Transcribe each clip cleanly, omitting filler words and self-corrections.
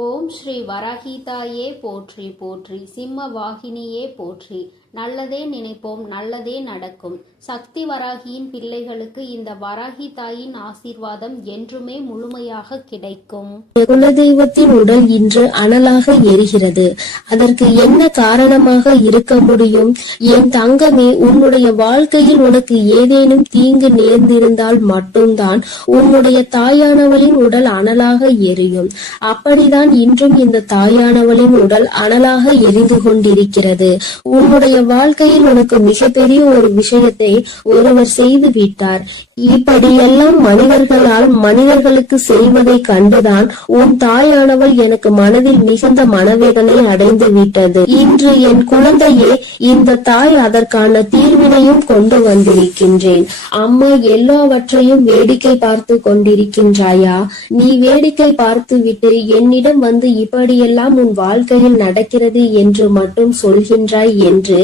ஓம் ஸ்ரீ வராகிதாயே போற்றி போற்றி, சிம்ம வாகினியே போற்றி. நல்லதே நினைப்போம், நல்லதே நடக்கும். சக்தி வராகியின் பிள்ளைகளுக்கு இந்த வராகி தாயின் ஆசீர்வாதம் என்றுமே முழுமையாக கிடைக்கும். குலதெய்வத்தின் உடல் இன்று அனலாக எரிகிறது. அதற்கு என்ன காரணமாக இருக்க முடியும்? என் தங்கமே, உன்னுடைய வாழ்க்கையில் உனக்கு ஏதேனும் தீங்கு நேர்ந்திருந்தால் மட்டும்தான் உன்னுடைய தாயானவளின் உடல் அனலாக எரியும். அப்படிதான் இன்றும் இந்த தாயானவளின் உடல் அனலாக எரிந்து கொண்டிருக்கிறது. உன்னுடைய வாழ்க்கையில் உனக்கு மிகப்பெரிய ஒரு விஷயத்தை ஒருவர் செய்து விட்டார். இப்படியெல்லாம் மனிதர்களுக்கு செய்வதை கண்டுதான் உன் தாயானவள் எனக்கு மனதில் மிகுந்த மனவேதனை அடைந்து விட்டது. இன்று என் குழந்தையே, இந்த தாய் அதற்கான தீர்வினையும் கொண்டு வந்திருக்கின்றேன். அம்மா, எல்லாவற்றையும் வேடிக்கை பார்த்து கொண்டிருக்கின்றாயா? நீ வேடிக்கை பார்த்து விட்டு என்னிடம் வந்து இப்படியெல்லாம் உன் வாழ்க்கையில் நடக்கிறது என்று மட்டும் சொல்கின்றாய் என்று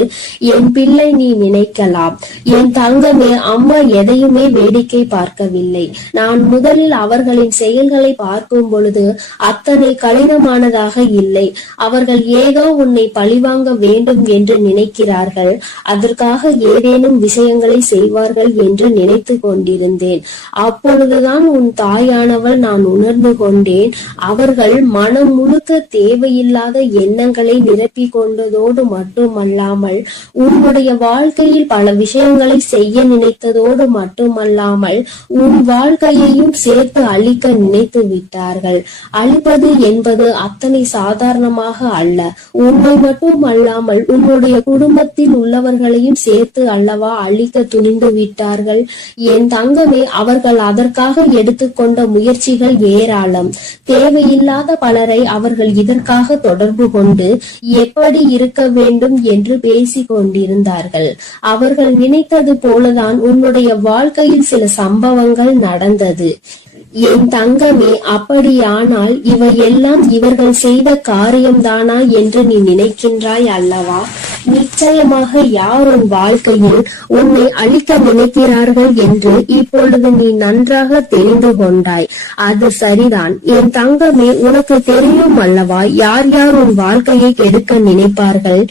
என் பிள்ளை நீ நினைக்கலாம். என் தங்கமே, அம்மா எதையுமே வேடிக்கை பார்க்கவில்லை. நான் முதலில் அவர்களின் செயல்களை பார்க்கும் பொழுது அத்தனை கடினமானதாக இல்லை. அவர்கள் ஏதோ உன்னை பழிவாங்க வேண்டும் என்று நினைக்கிறார்கள். அதற்காக ஏதேனும் விஷயங்களை செய்வார்கள் என்று நினைத்து கொண்டிருந்தேன். அப்பொழுதுதான் உன் தாயானவள் நான் உணர்ந்து கொண்டேன். அவர்கள் மனம் முழுக்க தேவையில்லாத எண்ணங்களை நிரப்பி கொண்டதோடு மட்டுமல்லாமல் உன்னுடைய வாழ்க்கையில் பல விஷயங்களை செய்ய நினைத்ததோடு மட்டுமல்லாமல் உன் வாழ்க்கையையும் சேர்த்து அழிக்க நினைத்து விட்டார்கள். அழிப்பது என்பது அத்தனை சாதாரணமாக அல்ல. உன்னை மட்டும் அல்லாமல் உன்னுடைய குடும்பத்தில் உள்ளவர்களையும் சேர்த்து அல்லவா அழிக்க துணிந்து விட்டார்கள். என் தங்கமே, அவர்கள் அதற்காக எடுத்துக்கொண்ட முயற்சிகள் ஏராளம். தேவையில்லாத பலரை அவர்கள் இதற்காக தொடர்பு கொண்டு எப்படி இருக்க வேண்டும் என்று பேசிக் கொண்டிருந்தார்கள். அவர்கள் நினைத்தது போலதான் உன்னுடைய வாழ்க்கையில் சில சம்பவங்கள் நடந்தது. என் தங்கமே, அப்படியானால் இவையெல்லாம் இவர்கள் செய்த காரியம்தானா என்று நீ நினைக்கின்றாய் அல்லவா? நிச்சயமாக யார் உன் வாழ்க்கையில் உன்னை அழிக்க நினைக்கிறார்கள் என்று இப்பொழுது நீ நன்றாக தெரிந்து கொண்டாய். அது சரிதான் என் தங்கமே. உனக்கு தெரியும் அல்லவா யார் யார் உன் வாழ்க்கையை கெடுக்க நினைப்பார்கள்,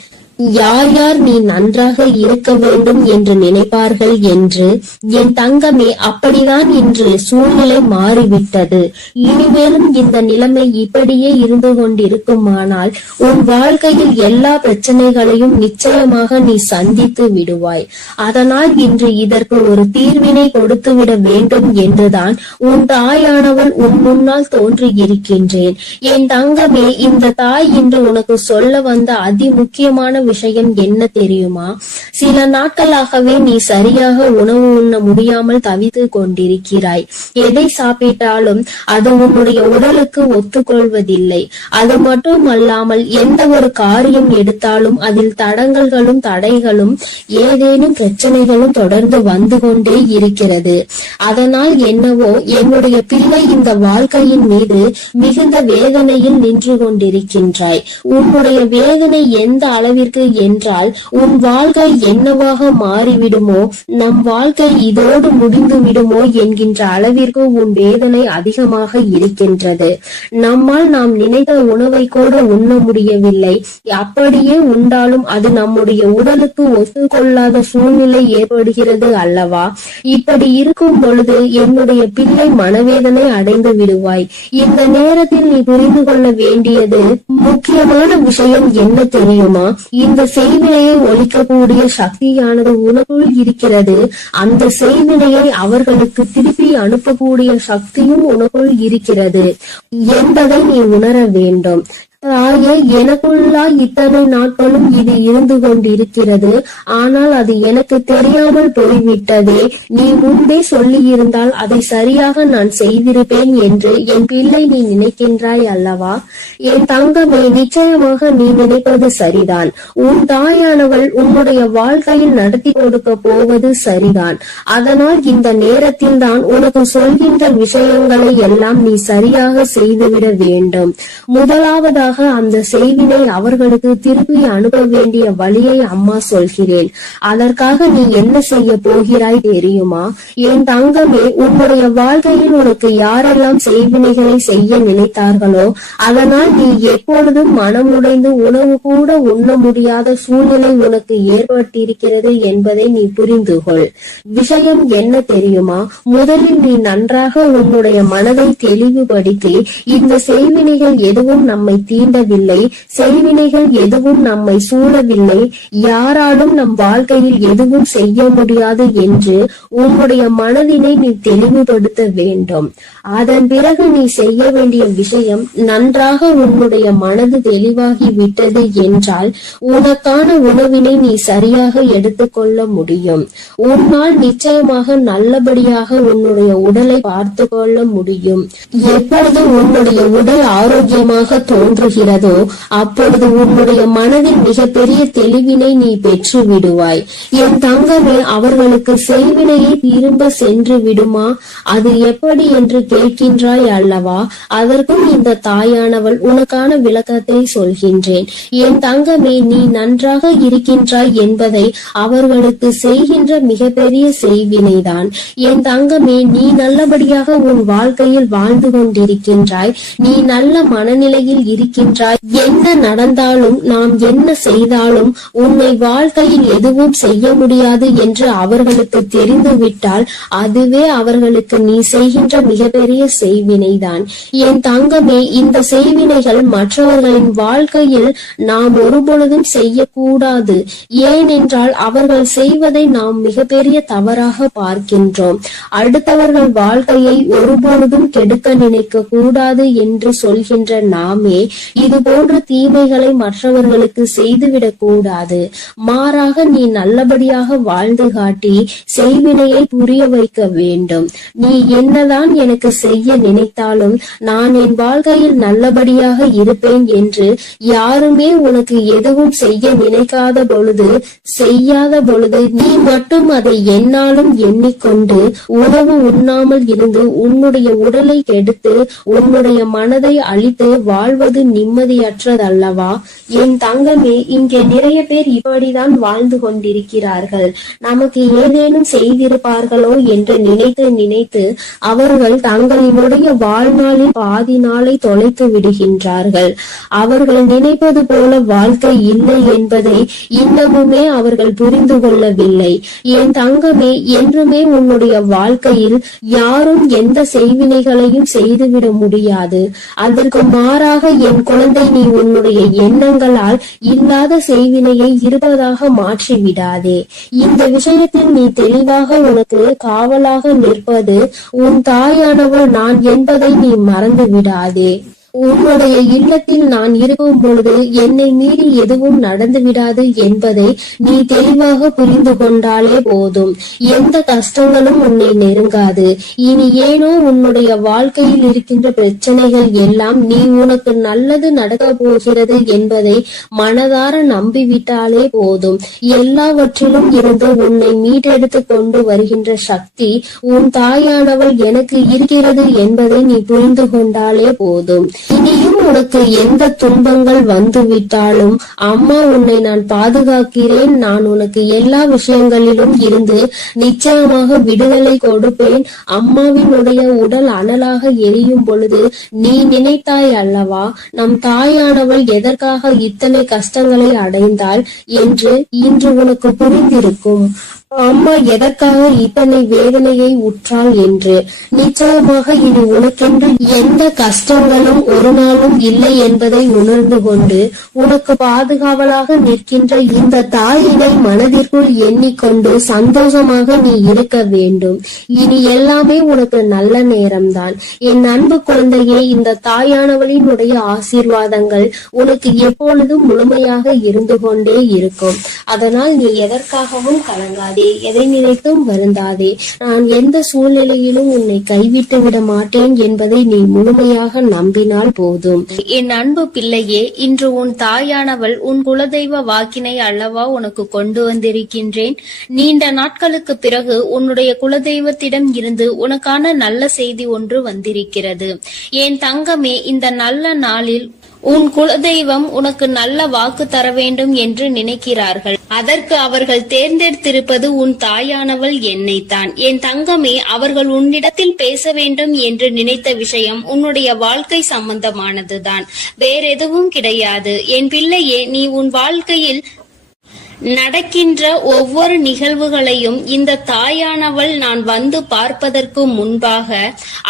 யார் யார் நீ நன்றாக இருக்க வேண்டும் என்று நினைப்பார்கள் என்று. என் தங்கமே, அப்படிதான் இன்று சூழ்நிலை மாறிவிட்டது. இனிமேலும் இந்த நிலைமை இப்படியே இருந்து கொண்டிருக்குமானால் உன் வாழ்க்கையில் எல்லா பிரச்சனைகளையும் நிச்சயமாக நீ சந்தித்து விடுவாய். அதனால் இன்று இதற்கு ஒரு தீர்வினை கொடுத்துவிட வேண்டும் என்றுதான் உன் தாயானவள் உன் முன்னால் தோன்றி இருக்கின்றேன். என் தங்கமே, இந்த தாய் இன்று உனக்கு சொல்ல வந்த அதி முக்கியமான விஷயம் என்ன தெரியுமா? சில நாட்களாகவே நீ சரியாக உணவு உண்ண முடியாமல் தவித்து கொண்டிருக்கிறாய். எதை சாப்பிட்டாலும் அது உன்னுடைய உடலுக்கு ஒத்துக்கொள்வதில்லை. அது மட்டும் அல்லாமல் எந்த ஒரு காரியம் எடுத்தாலும் அதில் தடங்கல்களும் தடைகளும் ஏதேனும் பிரச்சனைகளும் தொடர்ந்து வந்து கொண்டே இருக்கிறது. அதனால் என்னவோ என்னுடைய பிள்ளை இந்த வாழ்க்கையின் மீது மிகுந்த வேதனையில் நின்று கொண்டிருக்கின்றாய். உன்னுடைய வேதனை எந்த அளவிற்கு என்றால் உன் வாழ்க்கை என்னவாக மாறிவிடுமோ, நம் வாழ்க்கை இதோடு முடிந்து விடுமோ என்கின்ற அளவிற்கு உன் வேதனை அதிகமாக இருக்கின்றது. நம்மால் நாம் நினைத்த உணவை கூட உண்ண முடியவில்லை. அப்படியே உண்டாலும் அது நம்முடைய உடலுக்கு ஒத்துக்கொள்ளாத சூழ்நிலை ஏற்படுகிறது அல்லவா? இப்படி இருக்கும் பொழுது என்னுடைய பிள்ளை மனவேதனை அடைந்து விடுவாய். இந்த நேரத்தில் நீ புரிந்து கொள்ள வேண்டியது முக்கியமான விஷயம் என்ன தெரியுமா? இந்த செய்வினையை ஒழிக்கக்கூடிய சக்தியானது உனக்குள் இருக்கிறது. அந்த செய்வினையை அவர்களுக்கு திருப்பி அனுப்பக்கூடிய சக்தியும் உனக்குள் இருக்கிறது என்பதை நீ உணர வேண்டும். தாயே, எனக்குள்ளா இத்தனை நாட்களும் இது இருந்து கொண்டிருக்கிறது. ஆனால் அது எனக்கு தெரியாமல் போய்விட்டதே. நீ முன்பே சொல்லி இருந்தால் அதை சரியாக நான் செய்திருப்பேன் என்று என் பிள்ளை நீ நினைக்கின்றாய் அல்லவா? என் தங்கமே, நிச்சயமாக நீ நினைப்பது சரிதான். உன் தாயானவள் உன்னுடைய வாழ்க்கையில் நடத்தி கொடுக்க போவது சரிதான். அதனால் இந்த நேரத்தில் தான் உனக்கு சொல்கின்ற விஷயங்களை எல்லாம் நீ சரியாக செய்துவிட வேண்டும். முதலாவதாக அடுத்ததாக அந்த செய்வினை அவர்களுக்கு திருப்பி அனுப்ப வேண்டிய வழியை அம்மா சொல்கிறேன். அதற்காக நீ என்ன செய்ய போகிறாய் தெரியுமா? என் தங்கமே, உன்னுடைய வாழ்க்கையில் உனக்கு யாரெல்லாம் செய்வினைகளை செய்ய நினைத்தார்களோ அதனால் நீ எப்பொழுதும் மனமுடைந்து உணவு கூட உண்ண முடியாத சூழ்நிலை உனக்கு ஏற்பட்டிருக்கிறது என்பதை நீ புரிந்து கொள். விஷயம் என்ன தெரியுமா? முதலில் நீ நன்றாக உன்னுடைய மனதை தெளிவுபடுத்தி இந்த செய்வினைகள் எதுவும் நம்மை தீண்டவில்லை, செய்வினைகள் எதுவும் நம்மை சூழவில்லை, யாராலும் நம் வாழ்க்கையில் எதுவும் செய்ய முடியாது என்று உன்னுடைய மனதினை நீ தெளிவுபடுத்த வேண்டும். அதன் பிறகு நீ செய்ய வேண்டிய விஷயம், நன்றாக உன்னுடைய மனது தெளிவாகி விட்டது என்றால் உனக்கான உணவினை நீ சரியாக எடுத்துக்கொள்ள முடியும். உன்னால் நிச்சயமாக நல்லபடியாக உன்னுடைய உடலை பார்த்து கொள்ள முடியும். எப்பொழுது உன்னுடைய உடல் ஆரோக்கியமாக தோன்றுகிறதோ அப்பொழுது உன்னுடைய மனதில் மிகப்பெரிய தெளிவினை நீ பெற்று விடுவாய். என் தங்கமே, அவர்களுக்கு செய்வினையை திரும்ப சென்று விடுமா? அது எப்படி என்று கேட்கின்றாய் அல்லவா? அதற்கும் இந்த தாயானவள் உனக்கான விளக்கத்தை சொல்கின்றேன். என் தங்கமே, நீ நன்றாக இருக்கின்றாய் என்பதை அவர்களுக்கு செய்கின்ற மிகப்பெரிய செய்வினைதான். என் தங்கமே, நீ நல்லபடியாக உன் வாழ்க்கையில் வாழ்ந்து கொண்டிருக்கின்றாய், நீ நல்ல மனநிலையில் இருக்கின்றாய். என்ன நடந்தாலும் நாம் என்ன செய்தாலும் உன்னை வாழ்க்கையில் எதுவும் செய்ய முடியாது என்று அவர்களுக்கு தெரிந்துவிட்டால் அதுவே அவர்களுக்கு நீ செய்கின்ற மிகப்பெரிய செய்வினைதான். என் தங்கமே, இந்த செய்வினைகள் மற்றவர்களின் வாழ்க்கையில் நாம் ஒருபொழுதும் செய்யக்கூடாது. ஏனென்றால் அவர்கள் செய்வதை நாம் மிகப்பெரிய தவறாக பார்க்கின்றோம். அடுத்தவர்கள் வாழ்க்கையை ஒருபொழுதும் கெடுக்க நினைக்க கூடாது என்று சொல்கின்ற நாமே இது போன்ற தீமைகளை மற்றவர்களுக்கு செய்துவிடக் கூடாது. மாறாக நீ நல்லபடியாக வாழ்ந்து காட்டி செய்வினையை புரிய வைக்க வேண்டும். நீ என்னதான் எனக்கு செய்ய நினைத்தாலும் நான் என் வாழ்க்கையில் நல்லபடியாக இருப்பேன் என்று யாருமே உனக்கு எதுவும் செய்ய நினைக்காத பொழுது, செய்யாத பொழுது நீ மட்டும் அதை என்னாலும் எண்ணிக்கொண்டு உணவு உண்ணாமல் இருந்து உன்னுடைய உடலை கெடுத்து உன்னுடைய மனதை அழித்து வாழ்வது நிம்மதியற்றதல்லவா? என் தங்கமே, இங்கே நிறைய பேர் இப்படிதான் வாழ்ந்து கொண்டிருக்கிறார்கள். நமக்கு ஏதேனும் செய்திருப்பார்களோ என்று நினைத்து அவர்கள் தங்களினுடைய வாழ்நாளில் பாதி நாளை தொலைத்து விடுகின்றார்கள். அவர்கள் நினைப்பது போல வாழ்க்கை இல்லை என்பதை இன்னமுமே அவர்கள் புரிந்து கொள்ளவில்லை. என் தங்கமே, என்றுமே உன்னுடைய வாழ்க்கையில் யாரும் எந்த செய்வினைகளையும் செய்துவிட முடியாது. அதற்கு மாறாக என் குழந்தை, நீ உன்னுடைய எண்ணங்களால் இல்லாத செய்வினையை இருப்பதாக மாற்றிவிடாதே. இந்த விஷயத்தில் நீ தெளிவாக உனக்கு காவலாக நிற்பது உன் தாயானவள் நான் என்பதை நீ மறந்து விடாதே. உன்னுடைய இல்லத்தில் நான் இருக்கும் பொழுது என்னை மீறி எதுவும் நடந்து விடாது என்பதை நீ தெளிவாக புரிந்து கொண்டாலே போதும். எந்த கஷ்டங்களும் உன்னை நெருங்காது. இனி ஏனோ உன்னுடைய வாழ்க்கையில் இருக்கின்ற பிரச்சனைகள் எல்லாம் நீ உனக்கு நல்லது நடக்க போகிறது என்பதை மனதார நம்பிவிட்டாலே போதும். எல்லாவற்றிலும் இருந்து உன்னை மீட்டெடுத்து கொண்டு வருகின்ற சக்தி உன் தாயானவள் எனக்கு இருக்கிறது என்பதை நீ புரிந்து கொண்டாலே போதும். இனியும் உனக்கு எந்த துன்பங்கள் வந்துவிட்டாலும் அம்மா உன்னை நான் பாதுகாக்கிறேன். நான் உனக்கு எல்லா விஷயங்களிலும் இருந்து நிச்சயமாக விடுதலை கொடுப்பேன். அம்மாவினுடைய உடல் அனலாக எரியும் பொழுது நீ நினைத்தாய் அல்லவா, நம் தாயானவள் எதற்காக இத்தனை கஷ்டங்களை அடைந்தாள் என்று இன்று உனக்கு புரிந்திருக்கும். அம்மா எதற்காக இத்தனை வேதனையை உற்றாள் என்று. நிச்சயமாக இனி உனக்கென்று எந்த கஷ்டங்களும் ஒரு நாளும் இல்லை என்பதை உணர்ந்து கொண்டு உனக்கு பாதுகாவலாக நிற்கின்ற இந்த தாயினை மனதிற்குள் எண்ணிக்கொண்டு சந்தோஷமாக நீ இருக்க வேண்டும். இனி எல்லாமே உனக்கு நல்ல நேரம்தான். என் அன்பு குழந்தையே, இந்த தாயானவளினுடைய ஆசீர்வாதங்கள் உனக்கு எப்பொழுதும் முழுமையாக இருந்து கொண்டே இருக்கும். அதனால் நீ எதற்காகவும் கலங்காதே, எதை நினைத்தும் வருந்தாதே. நான் எந்த சூழ்நிலையிலும் உன்னை கைவிட்டு விட மாட்டேன் என்பதை நீ முழுமையாக நம்பினால் போதும். என் அன்பு பிள்ளையே, இன்று உன் தாயானவள் உன் குலதெய்வ வாக்கினை அல்லவா உனக்கு கொண்டு வந்திருக்கின்றேன். நீண்ட நாட்களுக்கு பிறகு உன்னுடைய குலதெய்வத்திடம் இருந்து உனக்கான நல்ல செய்தி ஒன்று வந்திருக்கிறது. என் தங்கமே, இந்த நல்ல நாளில் உன் குலதெய்வம் உனக்கு நல்ல வாக்கு தர வேண்டும் என்று நினைக்கிறார்கள். அதற்கு அவர்கள் தேர்ந்தெடுத்திருப்பது உன் தாயானவள் என்னைத்தான். என் தங்கமே, அவர்கள் உன்னிடத்தில் பேச வேண்டும் என்று நினைத்த விஷயம் உன்னுடைய வாழ்க்கை சம்பந்தமானதுதான், வேறெதுவும் கிடையாது. என் பிள்ளையே, நீ உன் வாழ்க்கையில் நடக்கின்ற ஒவ்வொரு நிகழ்வுகளையும் இந்த தாயானவள் நான் வந்து பார்ப்பதற்கு முன்பாக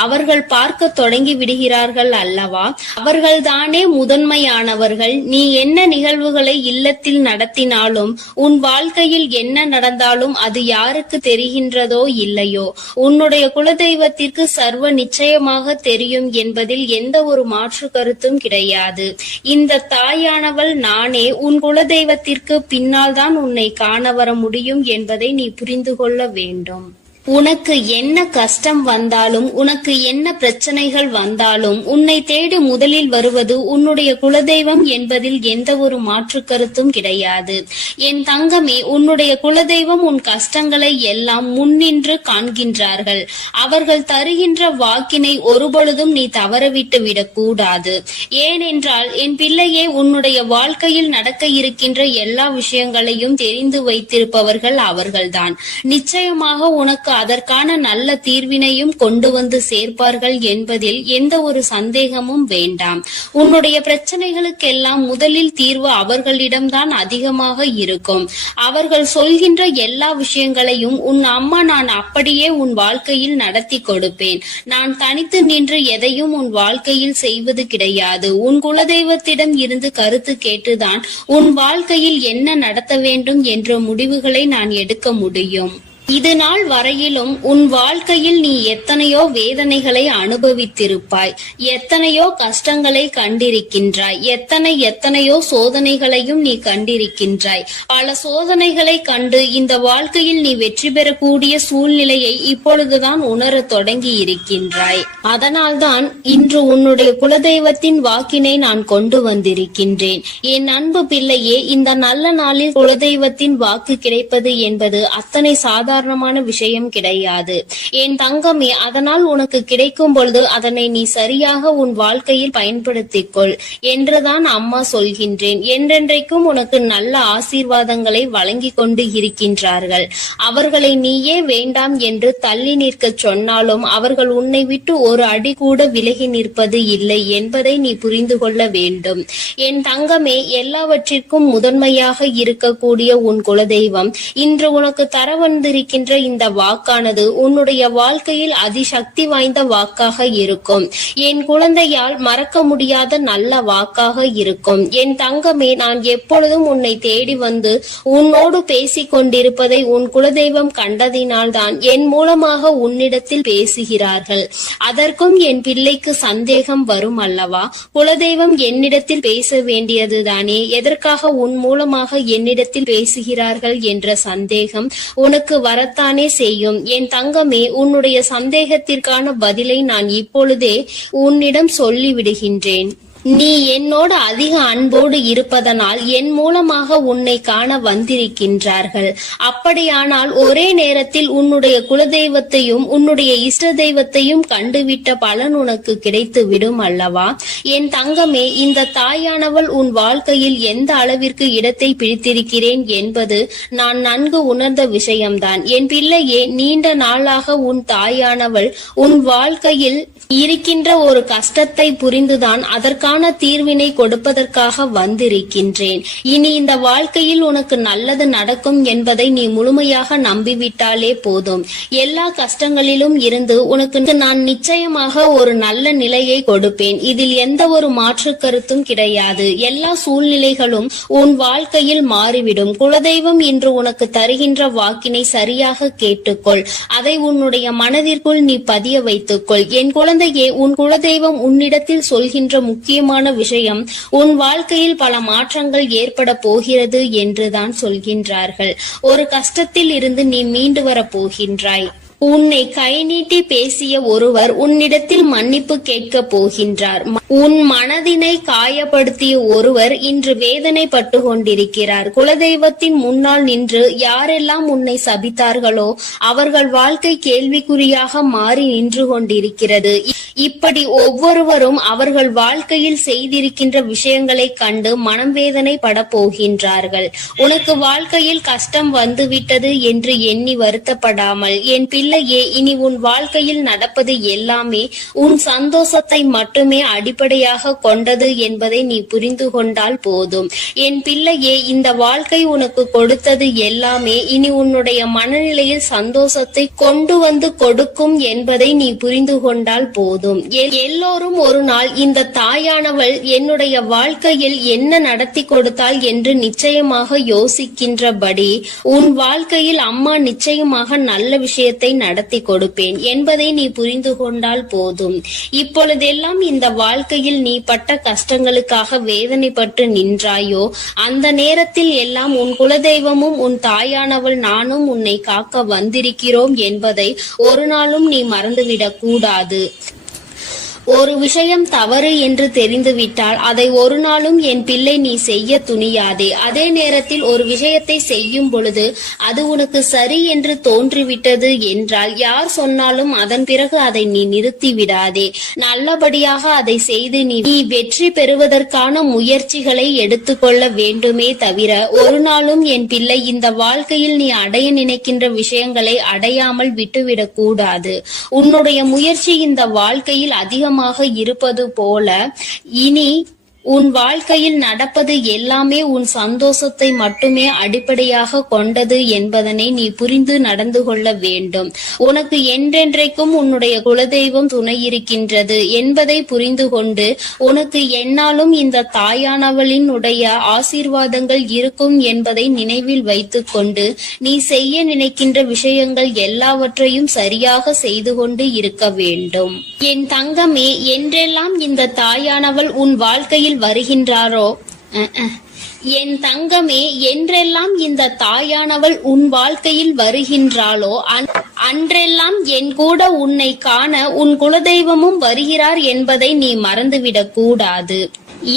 அவர்கள் பார்க்க தொடங்கி விடுகிறார்கள் அல்லவா? அவர்கள்தானே முதன்மையானவர்கள். நீ என்ன நிகழ்வுகளை இல்லத்தில் நடத்தினாலும், உன் வாழ்க்கையில் என்ன நடந்தாலும் அது யாருக்கு தெரிகின்றதோ இல்லையோ, உன்னுடைய குலதெய்வத்திற்கு சர்வ நிச்சயமாக தெரியும் என்பதில் எந்த ஒரு மாற்று கருத்தும் கிடையாது. இந்த தாயானவள் நானே உன் குலதெய்வத்திற்கு பின்னால் தான் உன்னை காண வர முடியும் என்பதை நீ புரிந்து கொள்ள வேண்டும். உனக்கு என்ன கஷ்டம் வந்தாலும், உனக்கு என்ன பிரச்சனைகள் வந்தாலும், உன்னை தேடி முதலில் வருவது உன்னுடைய குலதெய்வம் என்பதில் எந்த ஒரு மாற்று கருத்தும் கிடையாது. என் தங்கமே, உன்னுடைய குலதெய்வம் உன் கஷ்டங்களை எல்லாம் முன்னின்று காண்கின்றார்கள். அவர்கள் தருகின்ற வாக்கினை ஒருபொழுதும் நீ தவறவிட்டு விடக்கூடாது. ஏனென்றால் என் பிள்ளையே, உன்னுடைய வாழ்க்கையில் நடக்க இருக்கின்ற எல்லா விஷயங்களையும் தெரிந்து வைத்திருப்பவர்கள் அவர்கள்தான். நிச்சயமாக உனக்கு அதற்கான நல்ல தீர்வினையும் கொண்டு வந்து சேர்ப்பார்கள் என்பதில் எந்த ஒரு சந்தேகமும் வேண்டாம். உன்னுடைய பிரச்சனைகளுக்கெல்லாம் முதலில் தீர்வு அவர்களிடம்தான் அதிகமாக இருக்கும். அவர்கள் சொல்கின்ற எல்லா விஷயங்களையும் உன் அம்மா நான் அப்படியே உன் வாழ்க்கையில் நடத்தி கொடுப்பேன். நான் தனித்து நின்று எதையும் உன் வாழ்க்கையில் செய்வது கிடையாது. உன் குலதெய்வத்திடம் இருந்து கருத்து கேட்டுதான் உன் வாழ்க்கையில் என்ன நடத்த வேண்டும் என்ற முடிவுகளை நான் எடுக்க முடியும். இது நாள் வரையிலும் உன் வாழ்க்கையில் நீ எத்தனையோ வேதனைகளை அனுபவித்திருப்பாய், எத்தனையோ கஷ்டங்களை கண்டிருக்கின்றாய், எத்தனையோ சோதனைகளையும் நீ கண்டிருக்கின்றாய். பல சோதனைகளை கண்டு இந்த வாழ்க்கையில் நீ வெற்றி பெறக்கூடிய சூழ்நிலையை இப்பொழுதுதான் உணர தொடங்கி இருக்கின்றாய். அதனால்தான் இன்று உன்னுடைய குலதெய்வத்தின் வாக்கினை நான் கொண்டு வந்திருக்கின்றேன். என் அன்பு பிள்ளையே, இந்த நல்ல நாளில் குலதெய்வத்தின் வாக்கு கிடைப்பது என்பது அத்தனை சாதாரண விஷயம் கிடையாது என் தங்கமே. அதனால் உனக்கு கிடைக்கும் பொழுது அதனை நீ சரியாக உன் வாழ்க்கையில் பயன்படுத்திக் கொள் என்றுதான் அம்மா சொல்கின்றேன். என்றென்றைக்கும் உனக்கு நல்ல ஆசீர்வாதங்களை வழங்கி கொண்டு இருக்கின்றார்கள். அவர்களை நீயே வேண்டாம் என்று தள்ளி நிற்க சொன்னாலும் அவர்கள் உன்னை விட்டு ஒரு அடி கூட விலகி நிற்பது இல்லை என்பதை நீ புரிந்து கொள்ள வேண்டும். என் தங்கமே, எல்லாவற்றிற்கும் முதன்மையாக இருக்கக்கூடிய உன் குலதெய்வம் இன்று உனக்கு தர வந்திருக்கின்ற இந்த வாக்கானது உன்னுடைய வாழ்க்கையில் அதிசக்தி வாய்ந்த வாக்காக இருக்கும். என் குழந்தையால் மறக்க முடியாத நல்ல வாக்காக இருக்கும். என் தங்கமே, நான் எப்பொழுதும் உன்னை தேடி வந்து உன்னோடு பேசிக் கொண்டிருப்பதை உன் குலதெய்வம் கண்டதினால்தான் என் மூலமாக உன்னிடத்தில் பேசுகிறார்கள். அதற்கும் என் பிள்ளைக்கு சந்தேகம் வரும் அல்லவா? குலதெய்வம் என்னிடத்தில் பேச வேண்டியதுதானே, எதற்காக உன் மூலமாக என்னிடத்தில் பேசுகிறார்கள் என்ற சந்தேகம் உனக்கு வரத்தானே செய்யும். என் தங்கமே, உன்னுடைய சந்தேகத்திற்கான பதிலை நான் இப்பொழுதே உன்னிடம் சொல்லிவிடுகின்றேன். நீ என்னோடு அதிக அன்போடு இருப்பதனால் என் மூலமாக உன்னை காண வந்திருக்கின்றார்கள். அப்படியானால் ஒரே நேரத்தில் உன்னுடைய குலதெய்வத்தையும் உன்னுடைய இஷ்ட தெய்வத்தையும் கண்டுவிட்ட பலன் உனக்கு கிடைத்து விடும் அல்லவா? என் தங்கமே, இந்த தாயானவள் உன் வாழ்க்கையில் எந்த அளவிற்கு இடத்தை பிடித்திருக்கிறேன் என்பது நான் நன்கு உணர்ந்த விஷயம்தான். என் பிள்ளையே, நீண்ட நாளாக உன் தாயானவள் உன் வாழ்க்கையில் இருக்கின்ற ஒரு கஷ்டத்தை புரிந்துதான் அதற்கான தீர்வினை கொடுப்பதற்காக வந்திருக்கின்றேன். இனி இந்த வாழ்க்கையில் உனக்கு நல்லது நடக்கும் என்பதை நீ முழுமையாக நம்பிவிட்டாலே போதும். எல்லா கஷ்டங்களிலும் இருந்து உனக்கு நான் நிச்சயமாக ஒரு நல்ல நிலையை கொடுப்பேன். இதில் எந்த ஒரு மாற்று கருத்தும் கிடையாது. எல்லா சூழ்நிலைகளும் உன் வாழ்க்கையில் மாறிவிடும். குலதெய்வம் இன்று உனக்கு தருகின்ற வாக்கினை சரியாக கேட்டுக்கொள். அதை உன்னுடைய மனதிற்குள் நீ பதிய வைத்துக்கொள். என் குழந்தையே, உன் குலதெய்வம் உன்னிடத்தில் சொல்கின்ற முக்கியமான விஷயம் உன் வாழ்க்கையில் பல மாற்றங்கள் ஏற்பட போகிறது என்றுதான் சொல்கின்றார்கள். ஒரு கஷ்டத்தில் இருந்து நீ மீண்டு வர போகின்றாய். உன்னை கை நீட்டி பேசிய ஒருவர் உன்னிடத்தில் மன்னிப்பு கேட்க போகின்றார். உன் மனதினை காயப்படுத்திய ஒருவர் இன்று வேதனைப்பட்டு கொண்டிருக்கிறார். குலதெய்வத்தின் முன்னால் நின்று யாரெல்லாம் உன்னை சபித்தார்களோ அவர்கள் வாழ்க்கை கேள்விக்குறியாக மாறி நின்று கொண்டிருக்கிறது. இப்படி ஒவ்வொருவரும் அவர்கள் வாழ்க்கையில் செய்திருக்கின்ற விஷயங்களை கண்டு மனம் வேதனைப்பட போகின்றார்கள். உனக்கு வாழ்க்கையில் கஷ்டம் வந்துவிட்டது என்று எண்ணி வருத்தப்படாமல், என் பிள்ளையே, இனி உன் வாழ்க்கையில் நடப்பது எல்லாமே உன் சந்தோஷத்தை மட்டுமே அடிப்படையாக கொண்டது என்பதை நீ புரிந்து கொண்டால் போதும். என் பிள்ளையே, இந்த வாழ்க்கை உனக்கு கொடுத்தது எல்லாமே இனி உன்னுடைய மனநிலையில் சந்தோஷத்தை கொண்டு வந்து கொடுக்கும் என்பதை நீ புரிந்து கொண்டால் போதும். எல்லோரும் ஒரு நாள் இந்த தாயானவள் என்னுடைய வாழ்க்கையில் என்ன நடத்தி கொடுத்தாள் என்று நிச்சயமாக யோசிக்கின்றபடி உன் வாழ்க்கையில் அம்மா நிச்சயமாக நல்ல விஷயத்தை நடத்தி கொடுப்பேன் என்பதை நீ புரிந்து கொண்டால் போதும். இப்பொழுதெல்லாம் இந்த வாழ்க்கையில் நீ பட்ட கஷ்டங்களுக்காக வேதனைப்பட்டு நின்றாயோ அந்த நேரத்தில் எல்லாம் உன் குலதெய்வமும் உன் தாயானவள் நானும் உன்னை காக்க வந்திருக்கிறோம் என்பதை ஒரு நாளும் நீ மறந்துவிடக் கூடாது. ஒரு விஷயம் தவறு என்று தெரிந்துவிட்டால் அதை ஒரு நாளும் என் பிள்ளை நீ செய்ய துணியாதே. அதே நேரத்தில் ஒரு விஷயத்தை செய்யும் பொழுது அது உனக்கு சரி என்று தோன்றிவிட்டது என்றால் யார் சொன்னாலும் அதன் பிறகு அதை நீ நிறுத்தி விடாதே. நல்லபடியாக அதை செய்து நீ வெற்றி பெறுவதற்கான முயற்சிகளை எடுத்துக்கொள்ள வேண்டுமே தவிர ஒரு நாளும் என் பிள்ளை இந்த வாழ்க்கையில் நீ அடைய நினைக்கின்ற விஷயங்களை அடையாமல் விட்டுவிடக் கூடாது. உன்னுடைய முயற்சி இந்த வாழ்க்கையில் அதிகமாக இருப்பது போல இனி உன் வாழ்க்கையில் நடப்பது எல்லாமே உன் சந்தோஷத்தை மட்டுமே அடிப்படையாக கொண்டது என்பதனை நீ புரிந்து நடந்து கொள்ள வேண்டும். உனக்கு என்றென்றைக்கும் உன்னுடைய குலதெய்வம் துணை இருக்கின்றது என்பதை புரிந்து கொண்டு உனக்கு என்னாலும் இந்த தாயானவளினுடைய ஆசீர்வாதங்கள் இருக்கும் என்பதை நினைவில் வைத்துக் கொண்டு நீ செய்ய நினைக்கின்ற விஷயங்கள் எல்லாவற்றையும் சரியாக செய்து கொண்டு இருக்க வேண்டும். என் தங்கமே, என்றெல்லாம் இந்த தாயானவள் உன் வாழ்க்கையில் வருகின்றாரோ என் தங்கமே, என்றெல்லாம் இந்த தாயானவள் உன் வாழ்க்கையில் வருகின்றாளோ அன்றெல்லாம் என் கூட உன்னை காண உன் குலதெய்வமும் வருகிறார் என்பதை நீ மறந்துவிடக் கூடாது.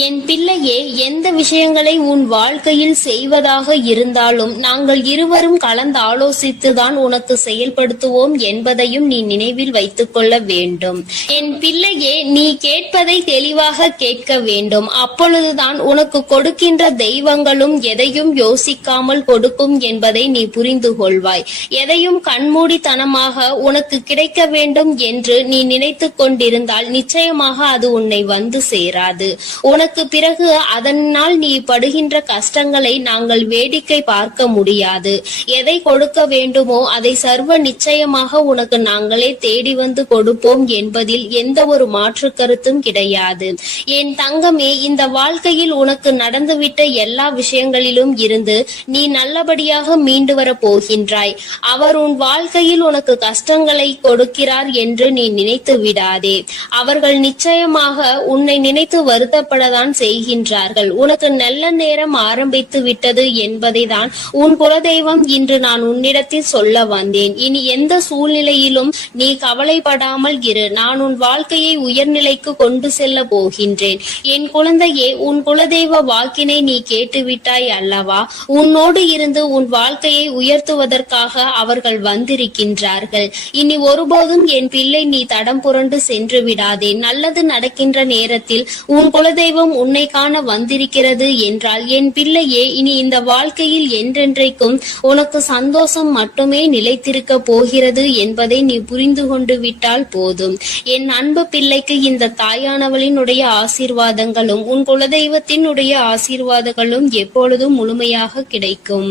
என் பிள்ளையே, எந்த விஷயங்களை உன் வாழ்க்கையில் செய்வதாக இருந்தாலும் நாங்கள் இருவரும் கலந்து ஆலோசித்துதான் உனக்கு செயல்படுத்துவோம் என்பதையும் நீ நினைவில் வைத்துக் கொள்ள வேண்டும். என் பிள்ளையே, நீ கேட்பதை தெளிவாக கேட்க வேண்டும். அப்பொழுதுதான் உனக்கு கொடுக்கின்ற தெய்வங்களும் எதையும் யோசிக்காமல் கொடுக்கும் என்பதை நீ புரிந்து கொள்வாய். எதையும் கண்மூடித்தனமாக உனக்கு கிடைக்க வேண்டும் என்று நீ நினைத்து கொண்டிருந்தால் நிச்சயமாக அது உன்னை வந்து சேராது. உனக்கு பிறகு அதனால் நீ படுகின்ற கஷ்டங்களை நாங்கள் வேடிக்கை பார்க்க முடியாது. எதை கொடுக்க வேண்டுமோ அதை சர்வ நிச்சயமாக உனக்கு நாங்களே தேடி வந்து கொடுப்போம் என்பதில் எந்த ஒரு மாற்று கருத்தும் கிடையாது. என் தங்கமே, இந்த வாழ்க்கையில் உனக்கு நடந்துவிட்ட எல்லா விஷயங்களிலும் இருந்து நீ நல்லபடியாக மீண்டு வர போகின்றாய். அவர் உன் வாழ்க்கையில் உனக்கு கஷ்டங்களை கொடுக்கிறார் என்று நீ நினைத்து விடாதே. அவர்கள் நிச்சயமாக உன்னை நினைத்து வருத்தப்படதான் செய்கின்றார்கள். உனக்கு நல்ல நேரம் ஆரம்பித்து விட்டது என்பதை தான் உன் குலதெய்வம் இன்று நான் உன்னிடத்தில் சொல்ல வந்தேன். இனி எந்த சூழ்நிலையிலும் நீ கவலைப்படாமல் இரு. நான் உன் வாழ்க்கையை உயர்நிலைக்கு கொண்டு செல்ல போகின்றேன். என் குழந்தையே, உன் குலதெய்வ வாக்கினை நீ கேட்டுவிட்டாய் அல்லவா? உன்னோடு இருந்து உன் வாழ்க்கையை உயர்த்துவதற்காக அவர்கள் வந்திருக்கின்றார்கள். இனி ஒருபோதும் என் பிள்ளை நீ தடம் புரண்டு சென்று விடாதே. நல்லது நடக்கின்ற நேரத்தில் உன் குலதெய்வம் உன்னை காண வந்திருக்கிறது என்றால் என் பிள்ளையே, இனி இந்த வாழ்க்கையில் என்றென்றைக்கும் உனக்கு சந்தோஷம் மட்டுமே நிலைத்திருக்க போகிறது என்பதை நீ புரிந்து கொண்டு விட்டால் போதும். என் அன்பு பிள்ளைக்கு இந்த தாயானவளினுடைய ஆசீர்வாதங்களும் உன் குலதெய்வத்தினுடைய ஆசீர்வாதங்களும் எப்பொழுதும் முழுமையாக கிடைக்கும்.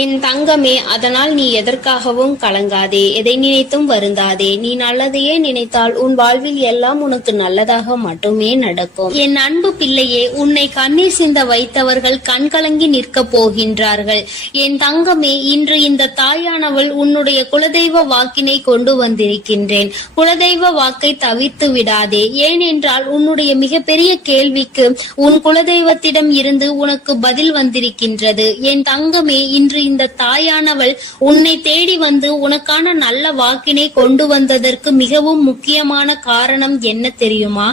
என் தங்கமே, அதனால் நீ எதற்காகவும் கலங்காதே, எதை நினைத்தும் வருந்தாதே. நீ நல்லதையே நினைத்தால் உன் வாழ்வில் எல்லாம் உனக்கு நல்லதாக மட்டுமே நடக்கும். என் அன்பு பிள்ளையே, உன்னை கண்ணீர் சிந்த வைத்தவர்கள் கண்கலங்கி நிற்க போகின்றார்கள். என் தங்கமே, இன்று இந்த தாயானவள் உன்னுடைய குலதெய்வ வாக்கினை கொண்டு வந்திருக்கின்றேன். குலதெய்வ வாக்கை தவிர்த்து விடாதே. ஏனென்றால் உன்னுடைய மிகப்பெரிய கேள்விக்கு உன் குலதெய்வத்திடம் இருந்து உனக்கு பதில் வந்திருக்கின்றது. என் தங்கமே, இன்று இன்று இந்த தாயானவள் உன்னை தேடி வந்து உனக்கான நல்ல வாக்கினை கொண்டு வந்ததற்கு மிகவும் முக்கியமான காரணம் என்ன தெரியுமா?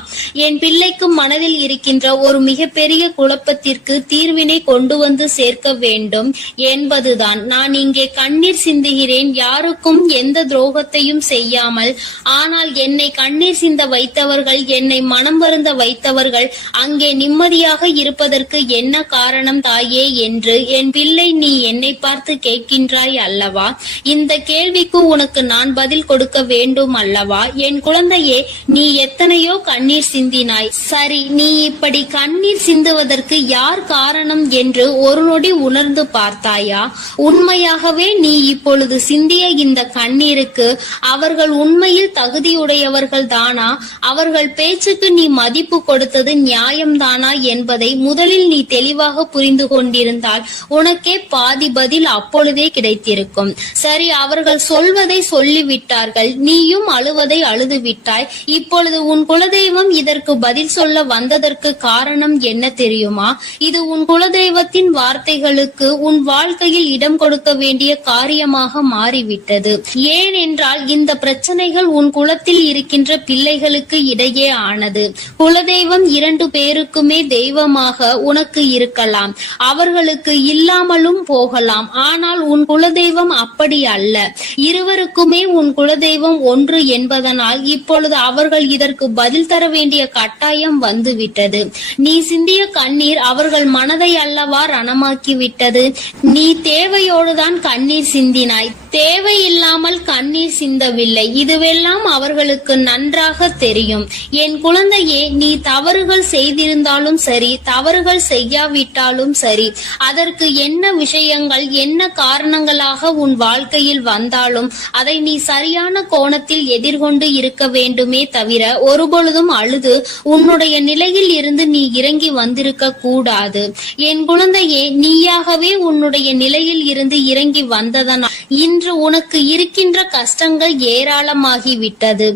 என் பிள்ளைக்கு மனதில் இருக்கின்ற ஒரு மிகப்பெரிய குழப்பத்திற்கு தீர்வினை கொண்டு வந்து சேர்க்க வேண்டும் என்பதுதான். நான் இங்கே கண்ணீர் சிந்துகிறேன், யாருக்கும் எந்த துரோகத்தையும் செய்யாமல். ஆனால் என்னை கண்ணீர் சிந்த வைத்தவர்கள், என்னை மனம் வருந்த வைத்தவர்கள் அங்கே நிம்மதியாக இருப்பதற்கு என்ன காரணம் தாயே என்று என் பிள்ளை நீ என்னை பார்த்து கேட்கின்றாய் அல்லவா? இந்த கேள்விக்கு உனக்கு நான் பதில் கொடுக்க வேண்டும் அல்லவா? என் குழந்தையே, நீ எத்தனையோ கண்ணீர் சிந்தினாய். சரி, நீ இப்படி கண்ணீர் சிந்துவதற்கு யார் காரணம் என்று ஒரு நொடி உணர்ந்து பார்த்தாயா? உண்மையாகவே நீ இப்பொழுது சிந்திய இந்த கண்ணீருக்கு அவர்கள் உண்மையில் தகுதியுடையவர்கள் தானா? அவர்கள் பேச்சுக்கு நீ மதிப்பு கொடுத்தது நியாயம்தானா என்பதை முதலில் நீ தெளிவாக புரிந்து கொண்டிருந்தால் உனக்கே பாதி பதில் அப்பொழுதே கிடைத்திருக்கும். சரி, அவர்கள் சொல்வதை சொல்லிவிட்டார்கள், நீயும் அழுவதை அழுது விட்டாய். இப்பொழுது உன் குலதெய்வம் இதற்கு பதில் சொல்ல வந்ததற்கு காரணம் என்ன தெரியுமா? இது உன் குலதெய்வத்தின் வார்த்தைகளுக்கு உன் வாழ்க்கையில் இடம் கொடுக்க வேண்டிய காரியமாக மாறிவிட்டது. ஏனென்றால் இந்த பிரச்சனைகள் உன் குலத்தில் இருக்கின்ற பிள்ளைகளுக்கு இடையே ஆனது. குலதெய்வம் 2 பேருக்குமே தெய்வமாக உனக்கு இருக்கலாம், அவர்களுக்கு இல்லாமலும் போகலாம். ஆனால் உன் குலதெய்வம் அப்படி அல்ல. இருவருக்குமே உன் குலதெய்வம் ஒன்று என்பதனால் இப்பொழுது அவர்கள் இதற்கு பதில் தர வேண்டிய கட்டாயம் வந்துவிட்டது. நீ சிந்திய கண்ணீர் அவர்கள் மனதை அல்லவா ரணமாக்கிவிட்டது. நீ தேவையோடுதான் கண்ணீர் சிந்தினாய், தேவையில்லாமல் கண்ணீர் சிந்தவில்லை. இதுவெல்லாம் அவர்களுக்கு நன்றாக தெரியும். என் குழந்தையே, நீ தவறுகள் செய்திருந்தாலும் சரி, தவறுகள் செய்யாவிட்டாலும் சரி, அதற்கு என்ன விஷயங்கள் என்ன காரணங்களாக உன் வாழ்க்கையில் வந்தாலும் அதை நீ சரியான கோணத்தில் எதிர்கொண்டு இருக்க வேண்டுமே தவிர ஒருபொழுதும் அழுது உன்னுடைய நிலையில் இருந்து நீ இறங்கி வந்திருக்க கூடாது. என் குழந்தையே, நீயாகவே உன்னுடைய நிலையில் இருந்து இறங்கி வந்ததனால் இன்று உனக்கு இருக்கின்ற கஷ்டங்கள் ஏராளமாகிவிட்டது.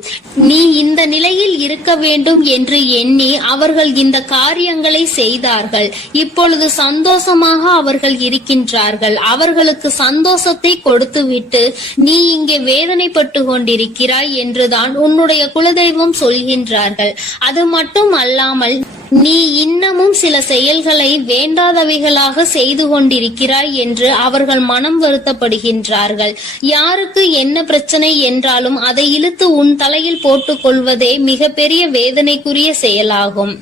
நீ இந்த நிலையில் இருக்க வேண்டும் என்று எண்ணி அவர்கள் இந்த காரியங்களை செய்தார்கள். இப்பொழுது சந்தோஷமாக அவர்கள் இருக்கின்றார்கள். அவர்களுக்கு சந்தோஷத்தை கொடுத்துவிட்டு நீ இங்கே வேதனைப்பட்டு கொண்டிருக்கிறாய் என்றுதான் உன்னுடைய குலதெய்வம் சொல்கின்றார்கள். அது மட்டும் அல்லாமல் நீ இன்னமும் சில செயல்களை வேண்டாதவைகளாக செய்து கொண்டிருக்கிறாய் என்று அவர்கள் மனம் வருத்தப்படுகின்றார்கள். யாருக்கு என்ன பிரச்சனை என்றாலும் அதை இழுத்து உன் தலையில் போட்டுக் கொள்வதே மிகப்பெரிய வேதனைக்குரிய செயலாகும்.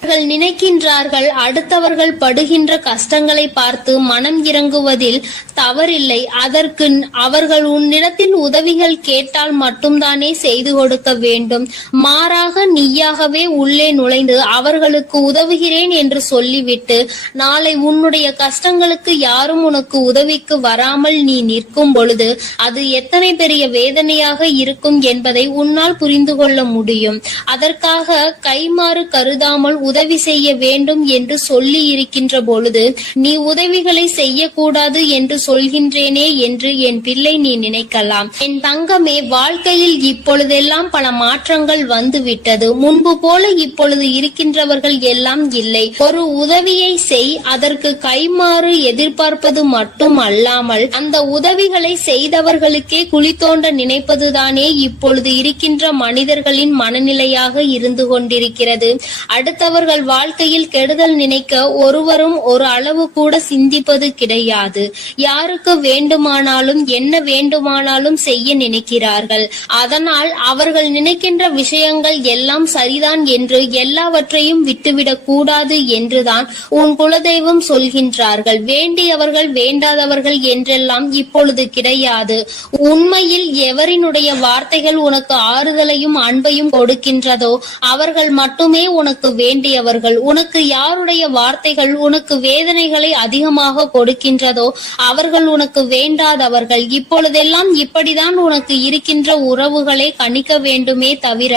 அவர்கள் நினைக்கின்றார்கள் அடுத்தவர்கள் படுகின்ற கஷ்டங்களை பார்த்து மனம் இறங்குவதில் தவறில்லை. அதற்கு அவர்கள் உன்னிடத்தில் உதவிகள் கேட்டால் மட்டும்தானே செய்து கொடுக்க வேண்டும். மாறாக நீயாகவே உள்ளே நுழைந்து அவர்களுக்கு உதவுகிறேன் என்று சொல்லிவிட்டு நாளை உன்னுடைய கஷ்டங்களுக்கு யாரும் உனக்கு உதவிக்கு வராமல் நீ நிற்கும் பொழுது அது எத்தனை பெரிய வேதனையாக இருக்கும் என்பதை உன்னால் புரிந்து கொள்ள முடியும். அதற்காக கைமாறு கருதாமல் உதவி செய்ய வேண்டும் என்று சொல்லி இருக்கின்ற பொழுது நீ உதவிகளை செய்யக்கூடாது என்று சொல்கின்றேனே என்று என் பிள்ளை நீ நினைக்கலாம். என் தங்கமே, வாழ்க்கையில் இப்பொழுதெல்லாம் பல மாற்றங்கள் வந்துவிட்டது. முன்பு போல இப்பொழுது இருக்கின்றவர்கள் எல்லாம் இல்லை. ஒரு உதவியை செய், அதற்கு கைமாறு எதிர்பார்ப்பது மட்டும் அல்லாமல் அந்த உதவிகளை செய்தவர்களுக்கே குழி தோண்ட நினைப்பதுதானே இப்பொழுது இருக்கின்ற மனிதர்களின் மனநிலையாக இருந்து கொண்டிருக்கிறது. அடுத்தவர்கள் வாழ்க்கையில் கெடுதல் நினைக்க ஒருவரும் ஒரு அளவு கூட சிந்திப்பது கிடையாது. யாருக்கு வேண்டுமானாலும் என்ன வேண்டுமானாலும் செய்ய நினைக்கிறார்கள். அதனால் அவர்கள் நினைக்கின்ற விஷயங்கள் எல்லாம் சரிதான் என்று எல்லாவற்றையும் விட்டுவிடக் கூடாது என்றுதான் உன் குலதெய்வம் சொல்கின்றார்கள். வேண்டியவர்கள் வேண்டாதவர்கள் என்றெல்லாம் இப்பொழுது கிடையாது. உண்மையில் எவரினுடைய வார்த்தைகள் உனக்கு ஆறுதலையும் அன்பையும் கொடுக்கின்றதோ அவர்கள் மட்டுமே உனக்கு வேண்டியவர்கள். உனக்கு யாருடைய வார்த்தைகள் உனக்கு வேதனைகளை அதிகமாக கொடுக்கின்றதோ அவர்கள் உனக்கு வேண்டாதவர்கள். இப்பொழுதெல்லாம் இப்படிதான் உனக்கு இருக்கின்ற உறவுகளை கணிக்க வேண்டுமே தவிர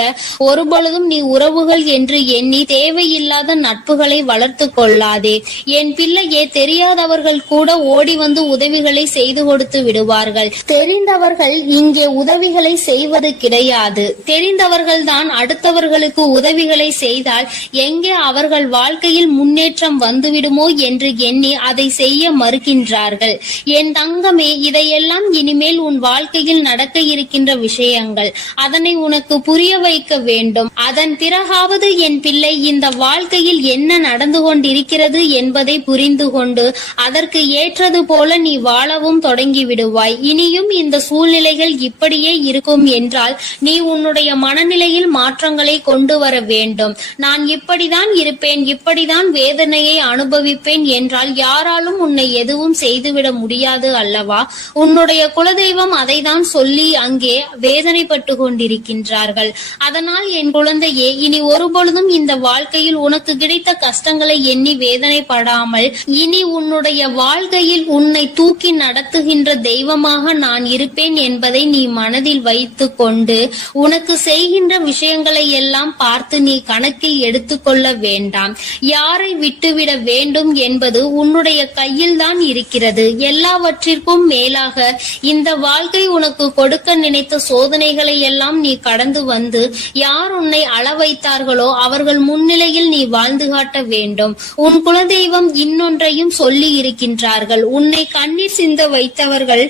ஒருபொழுதும் நீ உறவுகள் என்று எண்ணி தேவையில்லாத நட்புகளை வளர்த்து கொள்ளாதே. என் பிள்ளையே, தெரியாதவர்கள் கூட ஓடி வந்து உதவிகளை செய்து கொடுத்து விடுவார்கள். தெரிந்தவர்கள் இங்கே உதவிகளை செய்வது கிடையாது. தெரிந்தவர்கள் தான் அடுத்தவர்களுக்கு உதவிகளை செய்தால் எங்கே அவர்கள் வாழ்க்கையில் முன்னேற்றம் வந்துவிடுமோ என்று எண்ணி அதை செய்ய மறுக்கின்றார்கள். என் தங்கமே, இதையெல்லாம் இனிமேல் உன் வாழ்க்கையில் நடக்க இருக்கின்ற விஷயங்கள். அதனை உனக்கு புரிய வைக்க வேண்டும். அதன் பிறகாவது என் பிள்ளை இந்த வாழ்க்கையில் என்ன நடந்து கொண்டிருக்கிறது என்பதை புரிந்து கொண்டு அதற்கு ஏற்றது போல நீ வாழவும் தொடங்கி விடுவாய். இனியும் இந்த சூழ்நிலைகள் இப்படியே இருக்கும் என்றால் நீ உன்னுடைய மனநிலையில் மாற்றங்களை கொண்டு வர வேண்டும். நான் இப்படிதான் இருப்பேன், இப்படிதான் வேதனையை அனுபவிப்பேன் என்றால் யாராலும் உன்னை எதுவும் செய்துவிட முடியாது அல்லவா? உன்னுடைய குலதெய்வம் அதை தான் சொல்லி அங்கே வேதனைப்பட்டு கொண்டிருக்கின்றார்கள். அதனால் என் குழந்தையே, இனி ஒருபொழுதும் இந்த வாழ்க்கையில் உனக்கு கிடைத்த கஷ்டங்களை எண்ணி வேதனைப்படாமல் இனி உன்னுடைய வாழ்க்கையில் உன்னை தூக்கி நடத்துகின்ற தெய்வமாக நான் இருப்பேன் என்பதை நீ மனதில் வைத்து கொண்டு உனக்கு செய்கின்ற விஷயங்களை எல்லாம் பார்த்து நீ கணக்கில் எடுத்துக்கொள்ள வேண்டாம். யாரை விட்டுவிட வேண்டும் என்பது உன்னுடைய கையில் தான் இருக்கிறது. எல்லாவற்றிற்கும் மேலாக இந்த வாழ்க்கை உனக்கு கொடுக்க நினைத்த சோதனைகளை எல்லாம் நீ கடந்து வந்து யார் உன்னை அள வைத்தார்களோ அவர்கள் முன்னிலையில் நீ வாழ்ந்து காட்ட வேண்டும். உன் குலதெய்வம் இன்னொன்றையும் சொல்லி இருக்கின்றார்கள். உன்னை கண்ணீர் சிந்த வைத்தவர்கள்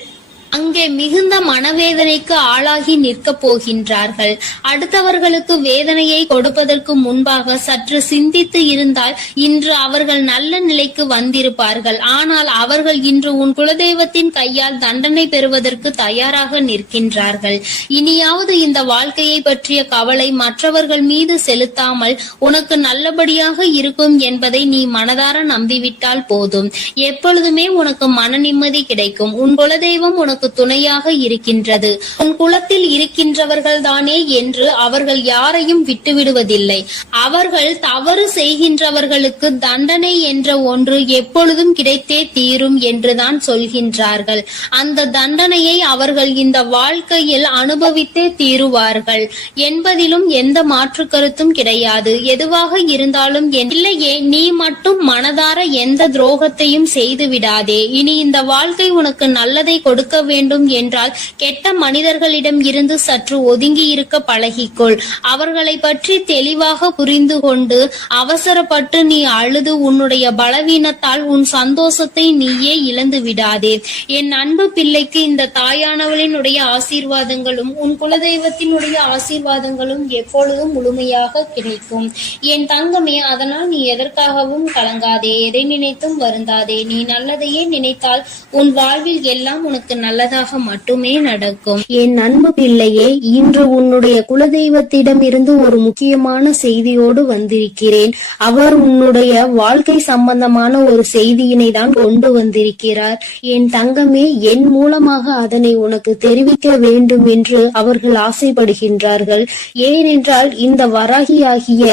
அங்கே மிகுந்த மனவேதனைக்கு ஆளாகி நிற்க போகின்றார்கள். அடுத்தவர்களுக்கு வேதனையை கொடுப்பதற்கு முன்பாக சற்று சிந்தித்து இருந்தால் இன்று அவர்கள் நல்ல நிலைக்கு வந்திருப்பார்கள். ஆனால் அவர்கள் இன்று உன் குலதெய்வத்தின் கையால் தண்டனை பெறுவதற்கு தயாராக நிற்கின்றார்கள். இனியாவது இந்த வாழ்க்கையை பற்றிய கவலை மற்றவர்கள் மீது செலுத்தாமல் உனக்கு நல்லபடியாக இருக்கும் என்பதை நீ மனதார நம்பிவிட்டால் போதும். எப்பொழுதுமே உனக்கு மன நிம்மதி கிடைக்கும். உன் குலதெய்வம் உனக்கு துணையாக இருக்கின்றது. உன் குலத்தில் இருக்கின்றவர்கள் தானே என்று அவர்கள் யாரையும் விட்டுவிடுவதில்லை. அவர்கள் தவறு செய்கின்றவர்களுக்கு தண்டனை என்ற ஒன்று எப்பொழுதும் கிடைத்தே தீரும் என்றுதான் சொல்கின்றார்கள். அந்த தண்டனையை அவர்கள் இந்த வாழ்க்கையில் அனுபவித்தே தீருவார்கள் என்பதிலும் எந்த மாற்று கருத்தும் கிடையாது. எதுவாக இருந்தாலும் இல்லையே, நீ மட்டும் மனதார எந்த துரோகத்தையும் செய்து விடாதே. இனி இந்த வாழ்க்கை உனக்கு நல்லதை கொடுக்க வேண்டும் என்றால் கெட்ட மனிதர்களிடம் இருந்து சற்று ஒதுங்கி இருக்க பழகிக்கொள். அவர்களை பற்றி தெளிவாக புரிந்து கொண்டு அவசரப்பட்டு நீ அழுது உன்னுடைய பலவீனத்தால் உன் சந்தோஷத்தை நீயே இழந்து விடாதே. என் அன்பு பிள்ளைக்கு இந்த தாயானவளினுடைய ஆசீர்வாதங்களும் உன் குலதெய்வத்தினுடைய ஆசீர்வாதங்களும் எப்பொழுதும் முழுமையாக கிடைக்கும். என் தங்கமே, அதனால் நீ எதற்காகவும் கலங்காதே, எதை நினைத்தும் வருந்தாதே. நீ நல்லதையே நினைத்தால் உன் வாழ்வில் எல்லாம் உனக்கு நல்லதாக மட்டுமே நடக்கும். என் அன்பு பிள்ளையே, இன்று உன்னுடைய குலதெய்வத்திடம் இருந்து ஒரு முக்கியமான செய்தியோடு வந்திருக்கிறேன். அவர் உன்னுடைய வாழ்க்கை சம்பந்தமான ஒரு செய்தியினை தான் கொண்டு வந்திருக்கிறார். என் தங்கமே, என் மூலமாக அதனை உனக்கு தெரிவிக்க வேண்டும் என்று அவர்கள் ஆசைப்படுகின்றார்கள். ஏனென்றால் இந்த வராகியாகிய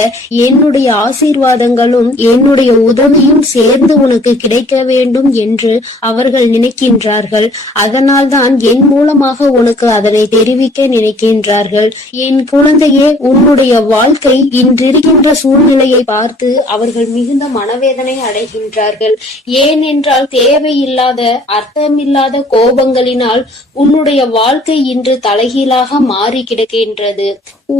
என்னுடைய ஆசீர்வாதங்களும் என்னுடைய உதவியும் சேர்ந்து உனக்கு கிடைக்க வேண்டும் என்று அவர்கள் நினைக்கின்றார்கள். அதனால் தான் என் மூலமாக உனக்கு அதனை தெரிவிக்க நினைக்கின்றார்கள். என் குழந்தையே, உன்னுடைய வாழ்க்கை இன்றிருக்கின்ற சூழ்நிலையை பார்த்து அவர்கள் மிகுந்த மனவேதனை அடைகின்றார்கள். ஏனென்றால் தேவையில்லாத அர்த்தமில்லாத கோபங்களினால் உன்னுடைய வாழ்க்கை இன்று தலைகீழாக மாறி கிடக்கின்றது.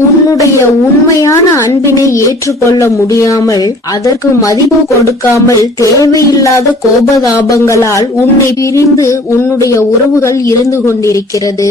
உன்னுடைய உண்மையான அன்பினை ஏற்றுக்கொள்ள முடியாமல் அதற்கு மதிப்பு கொடுக்காமல் தேவையில்லாத கோபதாபங்களால் உன்னை பிரிந்து உன்னுடைய உறவுகள் இருந்து கொண்டிருக்கிறது.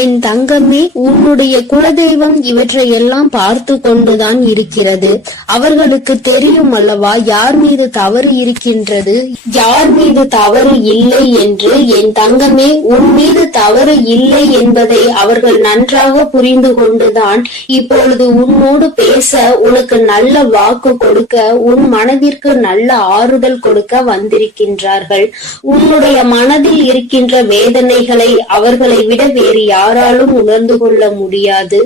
என் தங்கமே, உன்னுடைய குலதெய்வம் இவற்றை எல்லாம் பார்த்து கொண்டுதான் இருக்கிறது. அவர்களுக்கு தெரியும் அல்லவா யார் மீது தவறு இருக்கின்றது, யார் மீது தவறு இல்லை என்று. என் தங்கமே, உன் மீது தவறு இல்லை என்பதை அவர்கள் நன்றாக புரிந்து கொண்டுதான் இப்பொழுது உன்னோடு பேச, உனக்கு நல்ல வாக்கு கொடுக்க, உன் மனதிற்கு நல்ல ஆறுதல் கொடுக்க வந்திருக்கின்றார்கள். உன்னுடைய மனதில் இருக்கின்ற வேதனைகளை அவர்களை விட வேறு யாராலும் உணர்ந்து கொள்ள முடியாது.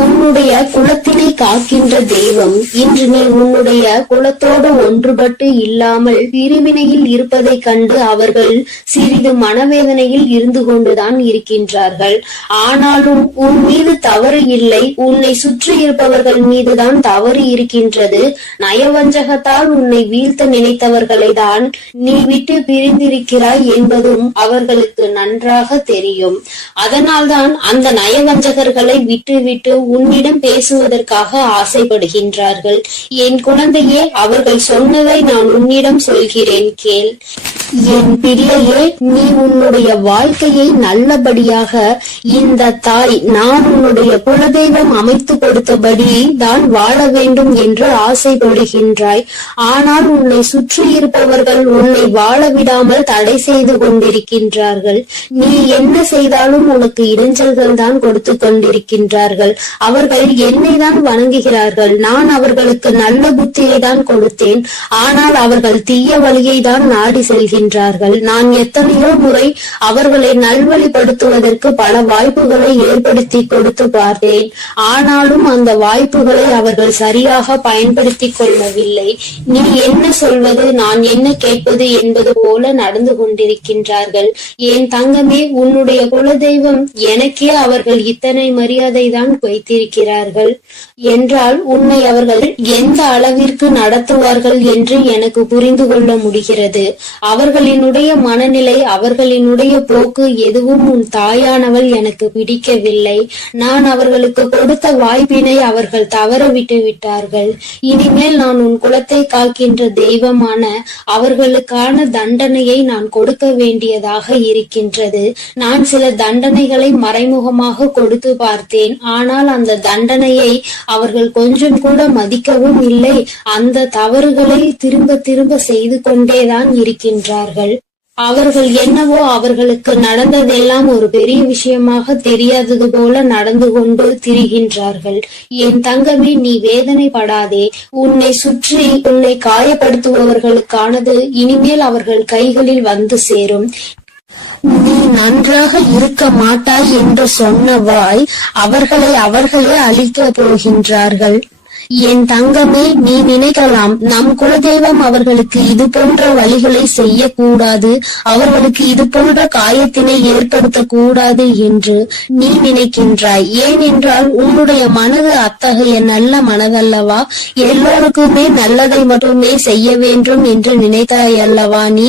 உன்னுடைய குலத்தினை காக்கின்ற தெய்வம் இன்று நீ உன்னுடைய குலத்தோடு ஒன்றுபட்டு இல்லாமல் பிரிவினையில் இருப்பதை கண்டு அவர்கள் சிறிது மனவேதனையில் இருந்து கொண்டுதான் இருக்கின்றார்கள். ஆனாலும் உன் மீது தவறு இல்லை, உன்னை சுற்றி இருப்பவர்கள் மீதுதான் தவறு இருக்கின்றது. நயவஞ்சகத்தால் உன்னை வீழ்த்த நினைத்தவர்களை தான் நீ விட்டு பிரிந்திருக்கிறாய் என்பதும் அவர்களுக்கு நன்றாக தெரியும். அதனால்தான் அந்த நயவஞ்சகர்களை விட்டுவிட்டு உன்னிடம் பேசுவதற்காக ஆசைப்படுகின்றார்கள். என் குழந்தையே, அவர்கள் சொன்னதை நான் உன்னிடம் சொல்கிறேன், கேள். என் பிள்ளையே, நீ உன்னுடைய வாழ்க்கையை நல்லபடியாக இந்த தாய் நான் உன்னுடைய குலதெய்வம் அமைத்து கொடுத்தபடி தான் வாழ வேண்டும் என்று ஆசைப்படுகின்றாய். ஆனால் உன்னை சுற்றி இருப்பவர்கள் உன்னை வாழ விடாமல் தடை செய்து கொண்டிருக்கின்றார்கள். நீ என்ன செய்தாலும் உனக்கு இடைஞ்சல்கள் தான் கொடுத்து கொண்டிருக்கின்றார்கள். அவர்கள் என்னை தான் வணங்குகிறார்கள். நான் அவர்களுக்கு நல்ல புத்தியை தான் கொடுத்தேன். ஆனால் அவர்கள் தீய வழியை தான் நாடி செல்கின்றார்கள். நான் எத்தனையோ முறை அவர்களை நல்வழிப்படுத்துவதற்கு பல வாய்ப்புகளை ஏற்படுத்தி கொடுத்து பார்த்தேன். ஆனாலும் அந்த வாய்ப்புகளை அவர்கள் சரியாக பயன்படுத்தி கொள்ளவில்லை. நீ என்ன சொல்வது, நான் என்ன கேட்பது என்பது போல நடந்து கொண்டிருக்கின்றார்கள். என் தங்கமே, உன்னுடைய குலதெய்வம் எனக்கே அவர்கள் இத்தனை மரியாதை தான் வைத்திருக்கிறார்கள் என்றால் உன்னை அவர்கள் எந்த அளவிற்கு நடத்துவார்கள் என்று எனக்கு புரிந்து கொள்ள முடிகிறது. அவர்களினுடைய மனநிலை, அவர்களினுடைய போக்கு எதுவும் உன் தாயானவள் எனக்கு பிடிக்கவில்லை. நான் அவர்களுக்கு கொடுத்த வாய்ப்பினை அவர்கள் தவற விட்டு விட்டார்கள். இனிமேல் நான் உன் குலத்தை காக்கின்ற தெய்வமான அவர்களுக்கான தண்டனையை நான் கொடுக்க வேண்டியதாக இருக்கின்றது. நான் சில தண்டனைகளை மறைமுகமாக கொடுத்து பார்த்தேன். ஆனால் அந்த தண்டனையை அவர்கள் கொஞ்சம் கூட மதிக்கவும் இல்லை. அந்த தவறுகளை திரும்ப திரும்ப செய்து கொண்டேதான் இருக்கின்றார்கள். அவர்கள் என்னவோ அவர்களுக்கு நடந்ததெல்லாம் ஒரு பெரிய விஷயமாக தெரியாதது போல நடந்து கொண்டு திரிகின்றார்கள். என் தங்கமே, நீ வேதனைப்படாதே. உன்னை சுற்றி உன்னை காயப்படுத்துபவர்களுக்கானது இனிமேல் அவர்கள் கைகளில் வந்து சேரும். நீ நன்றாக இருக்க மாட்டாய் என்று சொன்ன வாய் அவர்களே அழிக்க போகின்றார்கள். என் தங்கமே, நீ நினைக்கலாம் நம் குலதெய்வம் அவர்களுக்கு இது போன்ற வழிகளை செய்யக்கூடாது, அவர்களுக்கு இது போன்ற காயத்தினை ஏற்படுத்த கூடாது என்று நீ நினைக்கின்றாய். ஏனென்றால் உன்னுடைய மனது அத்தகைய நல்ல மனதல்லவா? எல்லோருக்குமே நல்லதை மட்டுமே செய்ய வேண்டும் என்று நினைத்தாய் அல்லவா? நீ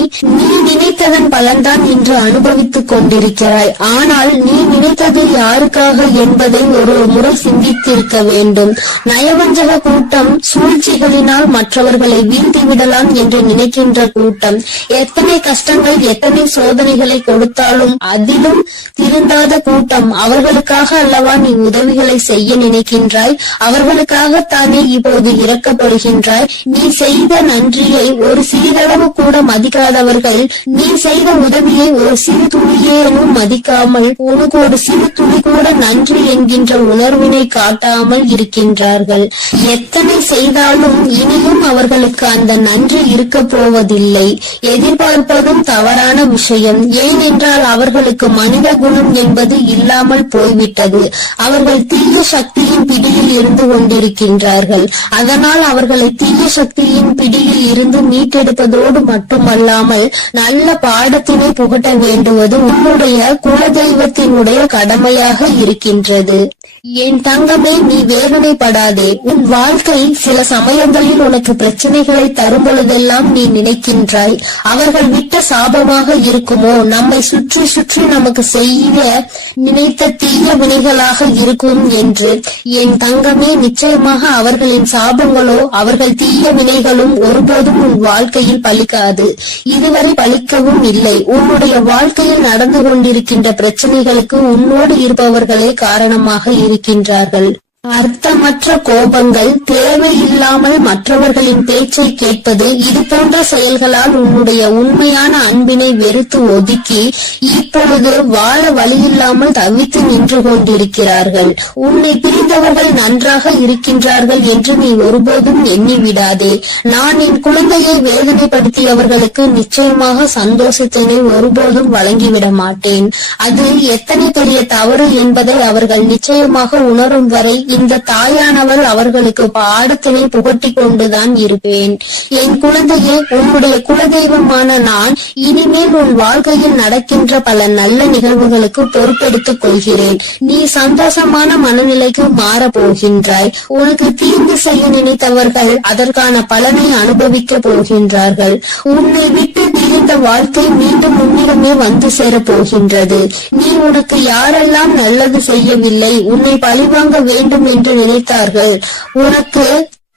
நினைத்ததன் பலன்தான் இன்று அனுபவித்துக் கொண்டிருக்கிறாய். ஆனால் நீ நினைத்தது யாருக்காக என்பதை ஒரு முறை சிந்தித்திருக்க வேண்டும். நயவஞ்சக கூட்டம் சூழ்ச்சிகளினால் மற்றவர்களை வீழ்த்தி விடலாம் என்று நினைக்கின்ற கூட்டம் எத்தனை கஷ்டங்கள், எத்தனை சோதனைகளை கொடுத்தாலும் அதிலும் திருந்தாத கூட்டம். அவர்களுக்காக அல்லவா நீ உதவிகளை செய்ய நினைக்கின்றாய்? அவர்களுக்காகத்தானே இப்போது இறக்கப்படுகின்றாய்? நீ செய்த நன்றியை ஒரு சிறிதளவு கூட மதிக்காதவர்கள் நீ செய்த உதவியை ஒரு சிறு துளியேனும் மதிக்காமல் உனக்கு ஒரு சிறு துளி கூட நன்றி என்கின்ற உணர்வினை காட்டாமல் இருக்கின்றார்கள். எத்தனை செய்தாலும் இனியும் அவர்களுக்கு அந்த நன்றி இருக்க போவதில்லை. எதிர்பார்ப்பதும் தவறான விஷயம். ஏனென்றால் அவர்களுக்கு மனித குணம் என்பது இல்லாமல் போய்விட்டது. அவர்கள் தீய சக்தியின் பிடியில் இருந்து கொண்டிருக்கின்றார்கள். அதனால் அவர்களை தீய சக்தியின் பிடியில் இருந்து மீட்டெடுப்பதோடு மட்டுமல்லாமல் நல்ல பாடத்தினை புகட்ட வேண்டுவது உன்னுடைய குலதெய்வத்தினுடைய கடமையாக இருக்கின்றது. என் தங்கமே, நீ வேதனைப்படாதே. உன் வாழ்க்கை சில சமயங்களில் உனக்கு பிரச்சனைகளை தரும் பொழுதெல்லாம் நீ நினைக்கின்றாய், அவர்கள் விட்ட சாபமாக இருக்குமோ, நம்மை சுற்றி சுற்றி நமக்கு செய்ய நினைத்த தீய வினைகளாக இருக்கும் என்று. என் தங்கமே, நிச்சயமாக அவர்களின் சாபங்களோ அவர்கள் தீய வினைகளும் ஒருபோதும் உன் வாழ்க்கையில் பலிக்காது. இதுவரை பலிக்கவும் இல்லை. உன்னுடைய வாழ்க்கையில் நடந்து கொண்டிருக்கின்ற பிரச்சனைகளுக்கு உன்னோடு இருப்பவர்களே காரணமாக இருக்கின்றார்கள். அர்த்தமற்ற கோபங்கள், தேவையில்லாமல் மற்றவர்களின் பேச்சை கேட்பது, இது போன்ற செயல்களால் உன்னுடைய உண்மையான அன்பினை வெறுத்து ஒதுக்கி இப்பொழுது வாழ வழியில்லாமல் தவித்து நின்று கொண்டிருக்கிறார்கள். உன்னை பிரிந்தவர்கள் நன்றாக இருக்கின்றார்கள் என்று நீ ஒருபோதும் எண்ணி விடாதே. நான் என் குழந்தையை வேதனைப்படுத்தியவர்களுக்கு நிச்சயமாக சந்தோஷத்தினை ஒருபோதும் வழங்கிவிட மாட்டேன். அது எத்தனை பெரிய தவறு என்பதை அவர்கள் நிச்சயமாக உணரும் வரை இந்த தாயானவள் அவர்களுக்கு பாடத்தினை புகட்டி கொண்டுதான் இருப்பேன். என் குழந்தையே, உன்னுடைய குலதெய்வமான நான் இனிமேல் உன் வாழ்க்கையில் நடக்கின்ற பல நல்ல நிகழ்வுகளுக்கு பொறுப்பெடுத்துக் கொள்கிறேன். நீ சந்தோஷமான மனநிலைக்கு மாற போகின்றாய். உனக்கு தீங்கு செய்ய நினைத்தவர்கள் அதற்கான பலனை அனுபவிக்க போகின்றார்கள். உன்னை விட்டு பிரிந்த வாழ்க்கை மீண்டும் உன்னிடமே வந்து சேரப் போகின்றது. நீ உனக்கு யாரெல்லாம் நல்லது செய்யவில்லை, உன்னை பழிவாங்க வேண்டும் என்று நினைத்தார்கள், உனக்கு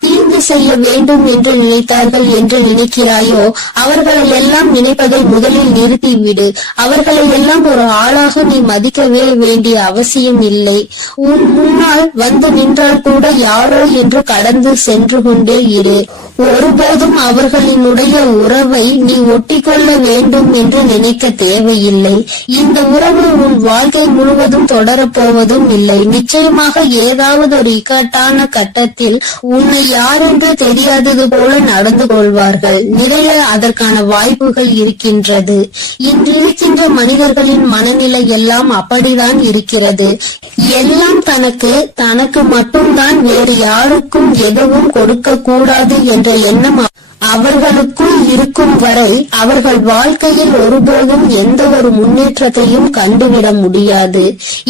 தீங்கு செய்ய வேண்டும் என்று நினைத்தார்கள் என்று நினைக்கிறாயோ, அவர்களை எல்லாம் நினைப்பதை முதலில் நிறுத்திவிடு. அவர்களை எல்லாம் ஒரு ஆளாக நீ மதிக்கவே வேண்டிய அவசியம் இல்லை. உன் முன்னால் வந்து நின்றால் கூட யாரோ என்று கடந்து சென்று கொண்டே இரு. ஒருபோதும் அவர்களினுடைய உறவை நீ ஒட்டிக்கொள்ள வேண்டும் என்று நினைக்க தேவையில்லை. இந்த உறவு உன் வாழ்க்கை முழுவதும் தொடரப்போவதும் இல்லை. நிச்சயமாக ஏதாவது ஒரு இக்கட்டான கட்டத்தில் உன்னை யார் என்று தெரியாதது போல நடந்து கொள்வார்கள். நிறைய அதற்கான வாய்ப்புகள் இருக்கின்றது. இன்று இருக்கின்ற மனிதர்களின் மனநிலை எல்லாம் அப்படிதான் இருக்கிறது. எல்லாம் தனக்கு மட்டும்தான், வேறு யாருக்கும் எதுவும் கொடுக்க கூடாது என்ற எண்ணம் அவர்களுக்குள் இருக்கும் வரை அவர்கள் வாழ்க்கையில் ஒருபோதும் எந்த ஒரு முன்னேற்றத்தையும் கண்டுவிட முடியாது.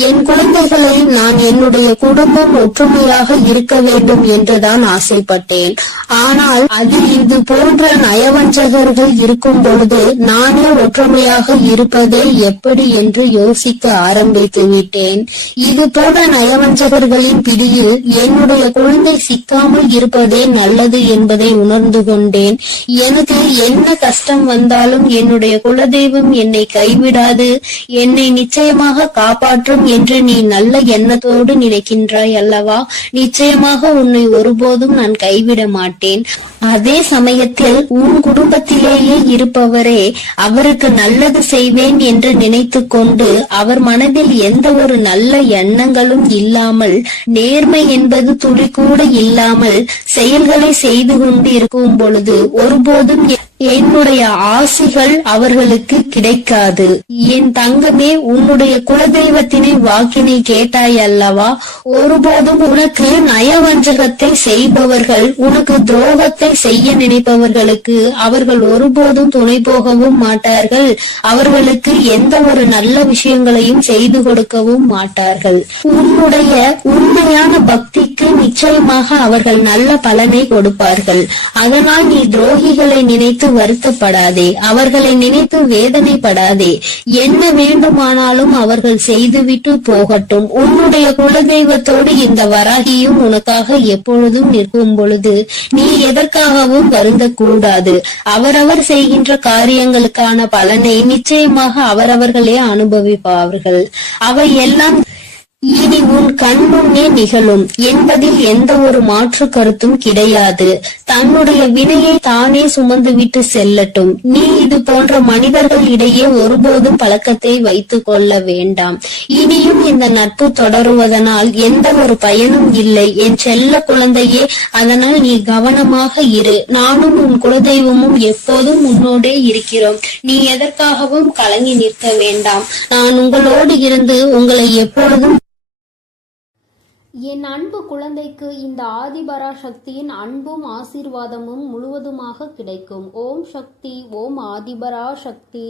என் குழந்தைகளை நான் என்னுடைய குடும்பம் ஒற்றுமையாக இருக்க வேண்டும் என்றுதான் ஆசைப்பட்டேன். ஆனால் அதில் இது போன்ற நயவஞ்சகர்கள் இருக்கும் பொழுது நானே ஒற்றுமையாக இருப்பதே எப்படி என்று யோசிக்க ஆரம்பித்து விட்டேன். இது போன்ற நயவஞ்சகர்களின் பிடியில் என்னுடைய குழந்தை சிக்காமல் இருப்பதே நல்லது என்பதை உணர்ந்து கொண்டேன். எனக்கு என்ன கஷ்டம் வந்தாலும் என்னுடைய குலதெய்வம் என்னை கைவிடாது, என்னை நிச்சயமாக காப்பாற்றும் என்று நீ நல்ல எண்ணத்தோடு நினைக்கின்றாய் அல்லவா? நிச்சயமாக உன்னை ஒருபோதும் நான் கைவிட மாட்டேன். அதே சமயத்தில் உன் குடும்பத்திலேயே இருப்பவரே அவருக்கு நல்லது செய்வேன் என்று நினைத்து கொண்டு அவர் மனதில் எந்த ஒரு நல்ல எண்ணங்களும் இல்லாமல், நேர்மை என்பது துளி கூட இல்லாமல் செயல்களை செய்து கொண்டு இருக்கும் பொழுது ஒருபோதும் என்னுடைய ஆசிகள் அவர்களுக்கு கிடைக்காது. என் தங்கமே, உன்னுடைய குலதெய்வத்தினை வாக்கினை கேட்டாய் அல்லவா? ஒருபோதும் உனக்கு நயவஞ்சகத்தை செய்பவர்கள், உனக்கு துரோகத்தை செய்ய நினைப்பவர்களுக்கு அவர்கள் ஒருபோதும் துணை போகவும் மாட்டார்கள். அவர்களுக்கு எந்த ஒரு நல்ல விஷயங்களையும் செய்து கொடுக்கவும் மாட்டார்கள். உன்னுடைய உண்மையான பக்திக்கு நிச்சயமாக அவர்கள் நல்ல பலனை கொடுப்பார்கள். அதனால் நீ துரோகிகளை நினைத்து வருத்தப்படாதே, அவர்களை நினைத்து வேதனைப்படாதே. என்ன வேண்டுமானாலும் அவர்கள் செய்துவிட்டு போகட்டும். உன்னுடைய குலதெய்வத்தோடு இந்த வராகியும் உனக்காக எப்பொழுதும் நிற்கும் பொழுது நீ எதற்காகவும் வருந்தக்கூடாது. அவரவர் செய்கின்ற காரியங்களுக்கான பலனை நிச்சயமாக அவரவர்களே அனுபவிப்பார்கள். அவை எல்லாம் இனி உன் கண் முன்னே நிகழும் என்பதில் எந்த ஒரு மாற்று கருத்தும் கிடையாது. தன்னுடைய வினையை தானே சுமந்துவிட்டு செல்லட்டும். நீ இது போன்ற மனிதர்கள் இடையே ஒருபோதும் பழக்கத்தை வைத்துக் கொள்ள வேண்டாம். இனியும் இந்த நட்பு தொடருவதனால் எந்த ஒரு பயனும் இல்லை என் செல்ல குழந்தையே. அதனால் நீ கவனமாக இரு. நானும் உன் குலதெய்வமும் எப்போதும் உன்னோடே இருக்கிறோம். நீ எதற்காகவும் கலங்கி நிற்க வேண்டாம். நான் உங்களோடு இருந்து உங்களை எப்பொழுதும். என் அன்பு குழந்தைக்கு இந்த ஆதிபராசக்தியின் அன்பும் ஆசீர்வாதமும் முழுவதுமாக கிடைக்கும். ஓம் சக்தி, ஓம் ஆதிபராசக்தி.